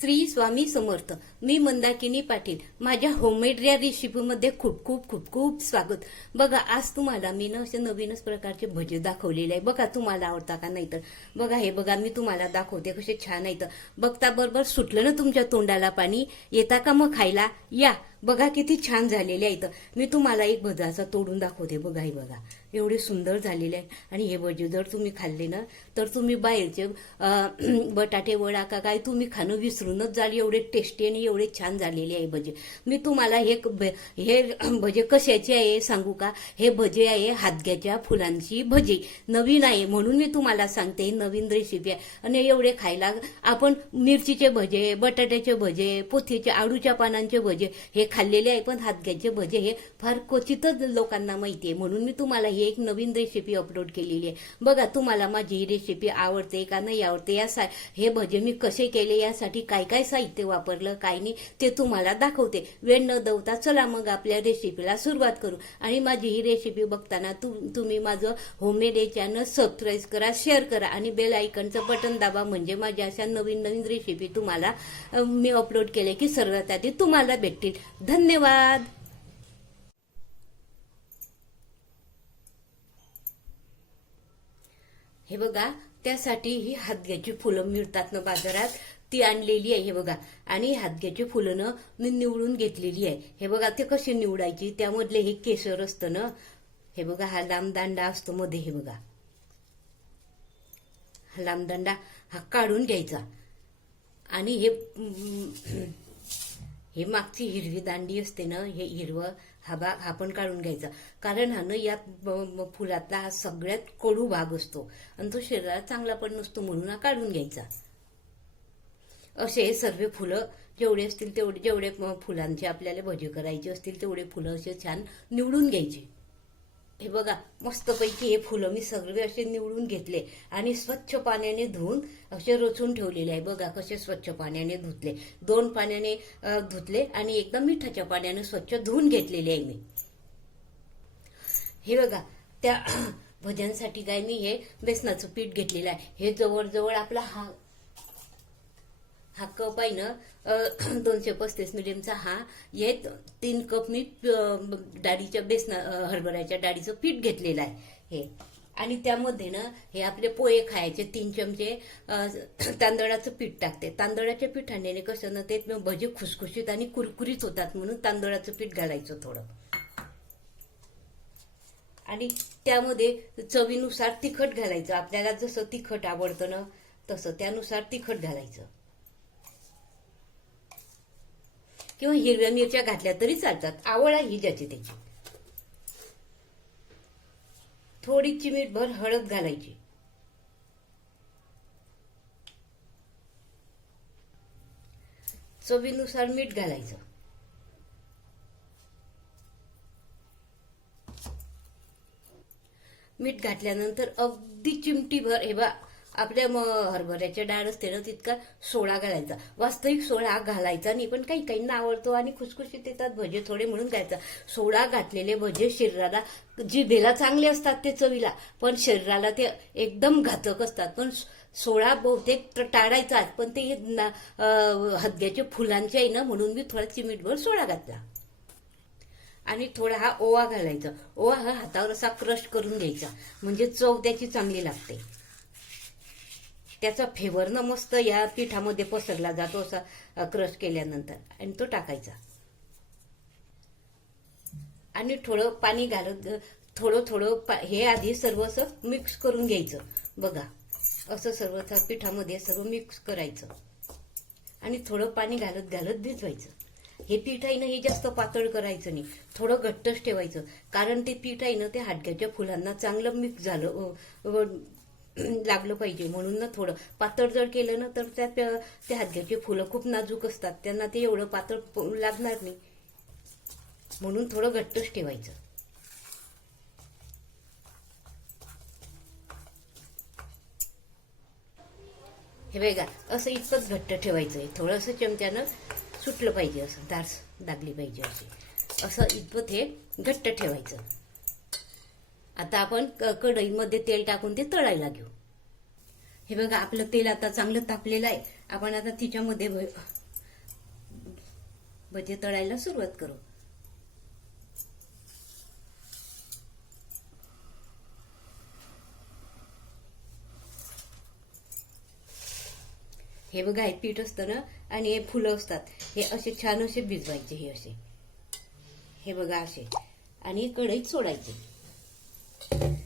श्री स्वामी समर्थ. मी मंदाकिनी पाटील. माझ्या होममेड या रेसिपीमध्ये खूप खूप खूप खूप स्वागत. बघा आज तुम्हाला मी ना असे नवीनच प्रकारचे भजे दाखवलेले आहे. बघा तुम्हाला आवडता का नाही तर. बघा हे बघा मी तुम्हाला दाखवते कसे छान आहे तर. बघता बरोबर सुटलं ना तुमच्या तोंडाला पाणी? येता का मग खायला? या. बघा किती छान झालेले आहेत. मी तुम्हाला एक भजाचा तोडून दाखवते बघा हे बघा. एवढे सुंदर झालेले आहेत. आणि हे भजे जर तुम्ही खाल्ले ना तर तुम्ही बाहेरचे बटाटे वडा का काय तुम्ही खाणं विसरूनच जाल. एवढे टेस्टी आणि एवढे छान झालेले आहे भजे. मी तुम्हाला हे हे भजे कशाचे आहे सांगू का? हे भजे आहे हातग्याच्या फुलांची भजे. नवीन आहे म्हणून मी तुम्हाला सांगते ही नवीन रेसिपी आहे. आणि एवढे खायला आपण मिरचीचे भजे बटाट्याचे भजे पोथीचे आडूच्या पानांचे भजे हे खाल्लेले आहे पण हातग्याचे भजे हे फार क्वचितच लोकांना माहिती आहे. म्हणून मी तुम्हाला ही एक नवीन रेसिपी अपलोड केलेली आहे. बघा तुम्हाला माझी ही रेसिपी आवडते का नाही आवडते? या सा हे भजे मी कसे केले? यासाठी काय काय साहित्य वापरलं काय नाही ते तुम्हाला दाखवते. वेळ न दवता चला मग आपल्या रेसिपीला सुरुवात करू. आणि माझी ही रेसिपी बघताना तु, तुम्ही माझं होममेड हे चॅनल सबस्क्राईब करा शेअर करा आणि बेल आयकनचं बटन दाबा. म्हणजे माझ्या अशा नवीन नवीन रेसिपी तुम्हाला मी अपलोड केले की सर्वात आधी तुम्हाला भेटतील. धन्यवाद. हे बघा त्यासाठी ही हातग्याची फुलं मिळतात ना बाजारात. ती आणलेली आहे हे बघा. आणि हातग्याची फुलं ना मी निवडून घेतलेली आहे. हे बघा ते कशी निवडायची? त्यामधले हे केसर असतं ना. हे बघा हा लांबदांडा असतो मध्ये हे बघा. हा लांबदांडा हा काढून घ्यायचा. आणि हे हे मागची हिरवी दांडी असते ना हे हिरवं हा भाग हा पण काढून घ्यायचा. कारण हा ना या फुलातला हा सगळ्यात कडू भाग असतो. आणि तो शरीराला चांगला पण नसतो म्हणून हा काढून घ्यायचा. असे हे सर्व फुलं जेवढे असतील तेवढे जेवढे फुलांचे आपल्याला भजे करायचे असतील तेवढे फुलं असे छान निवडून घ्यायचे. हे बघा मस्तपैकी हे फुलं मी सगळे असे निवडून घेतले आणि स्वच्छ पाण्याने धुवून असे रचून ठेवलेले आहे. बघा कसे स्वच्छ पाण्याने धुतले. दोन पाण्याने धुतले आणि एकदम मिठाच्या पाण्याने स्वच्छ धुवून घेतलेले आहे मी. हे बघा त्या भज्यांसाठी काय मी हे बेसनाचं पीठ घेतलेलं आहे. हे जवळजवळ आपला हा हा कप आहे ना दोनशे पस्तीस मिलियमचा हा. हे तीन कप मी डाळीच्या बेसना हरभऱ्याच्या डाळीचं पीठ घेतलेलं आहे हे. आणि त्यामध्ये ना हे आपले पोहे खायचे तीन चमचे तांदळाचं पीठ टाकते. तांदळाच्या पिठाने कसं ना ते भजे खुसखुशीत आणि कुरकुरीत होतात म्हणून तांदळाचं पीठ घालायचं थोडं. आणि त्यामध्ये चवीनुसार तिखट घालायचं. आपल्याला जसं तिखट आवडतं ना तसं त्यानुसार तिखट घालायचं. किंवा हिरव्या मिरच्या घातल्या तरी चालतात. आवड आहे ही ज्याची त्याची. थोडी चिमीटभर हळद घालायची. चवीनुसार मीठ घालायचं. मीठ घातल्यानंतर अगदी चिमटीभर हे बा आपल्या मग हरभऱ्याच्या डाळ असते ना तितका सोडा घालायचा. वास्तविक सोळा घालायचा नाही पण काही काहींना आवडतो आणि खुसखुशीत येतात भजे थोडे म्हणून घ्यायचा सोडा घातलेले भजे शरीराला जिभेला चांगले असतात ते चवीला पण शरीराला ते एकदम घातक असतात. पण सोळा बहुतेक ट- टाळायचाच पण ते ना- हदग्याचे फुलांचे आहे ना म्हणून मी थोडा चिमीटभर सोडा घातला. आणि थोडा हा ओवा घालायचा. ओवा हा हातावर असा क्रश करून घ्यायचा. म्हणजे चव त्याची चांगली लागते. त्याचा फेवरनं ना मस्त या पिठामध्ये पसरला जातो असा क्रश केल्यानंतर. आणि तो टाकायचा. आणि थोडं पाणी घालत थोडं थोडं पा- हे आधी सर्व असं मिक्स करून घ्यायचं. बघा. असं सर्व पिठामध्ये सर्व मिक्स करायचं. आणि थोडं पाणी घालत घालत भिजवायचं. हे पीठ आहे ना हे जास्त पातळ करायचं नाही. थोडं घट्टच ठेवायचं. कारण ते पीठ आहे ना ते हाडक्याच्या फुलांना चांगलं मिक्स झालं लागलं पाहिजे. म्हणून ना थोडं. पातळ जर केलं ना तर त्या त्या हादग्याची फुलं खूप नाजूक असतात. त्यांना ते एवढं पातळ लागणार नाही. म्हणून थोडं घट्टच ठेवायचं. हे बघा असं इतकंच घट्ट ठेवायचं आहे थोडंसं चमच्यानं सुटलं पाहिजे असं. दास दाबली पाहिजे अशी. असं इतपत हे घट्ट ठेवायचं. आता आपण क- कढईमध्ये तेल टाकून ते तळायला घेऊ. हे बघा आपलं तेल आता चांगलं तापलेलं आहे. आपण आता तिच्यामध्ये भ- भजे तळायला सुरुवात करू. हे बघा हे पीठ असतं ना आणि हे फुलं असतात. हे असे छान असे भिजवायचे हे असे. हे बघा असे. आणि कढईत सोडायचे. Thank you.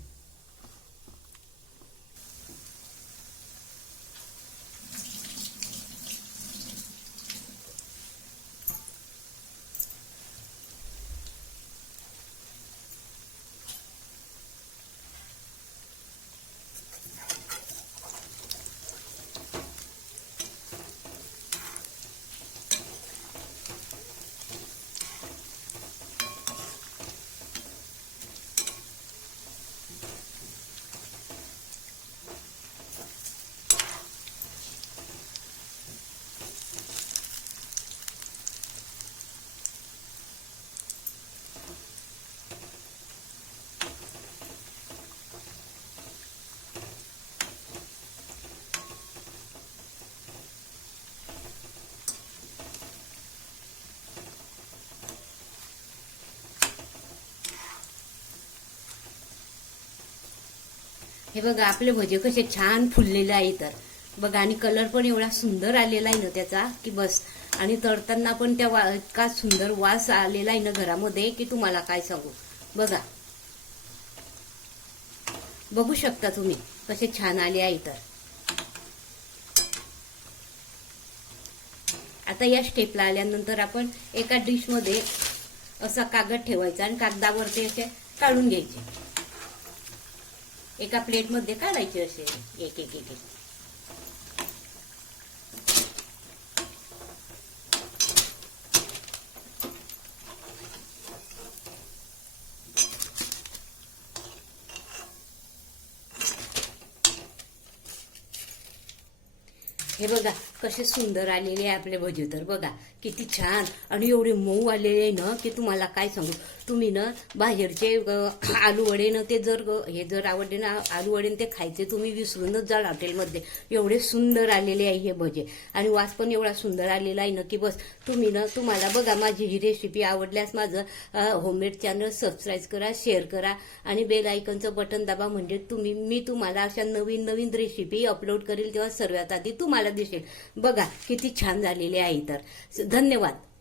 हे बघा आपले भजे कसे छान फुललेले आहे तर बघा आणि कलर पण एवढा सुंदर आलेला आहे ना त्याचा की बस. आणि तळताना पण त्या वा इतका सुंदर वास आलेला आहे ना घरामध्ये की तुम्हाला काय सांगू. बघा. बघू शकता तुम्ही कसे छान आले आहे तर आता या स्टेपला आल्यानंतर आपण एका डिशमध्ये असा कागद ठेवायचा आणि कागदावरती असे काढून घ्यायचे. एका प्लेटमध्ये काढायचे असे. एक एक एक एक. हे बघा कसे सुंदर आलेले आहे आपले भजे तर. बघा किती छान. आणि एवढे मऊ आलेले आहे ना की तुम्हाला काय सांगू? तुम्ही ना बाहेरचे आलू वडे ना ते जर हे जर आवडले ना आलू वडे ते खायचे तुम्ही विसरूनच जाल हॉटेलमध्ये. एवढे सुंदर आलेले आहे हे भजे. आणि वास पण एवढा सुंदर आलेला आहे ना की बस तुम्ही ना तुम्हाला बघा माझी ही रेसिपी आवडल्यास माझं होममेड चॅनल सबस्क्राईब करा शेअर करा आणि बेल आयकनचं बटन दाबा म्हणजे तुम्ही मी तुम्हाला अशा नवीन नवीन रेसिपी अपलोड करेल तेव्हा सर्वात आधी तुम्हाला दिसेल. बघा किती छान झालेले आहे तर. धन्यवाद.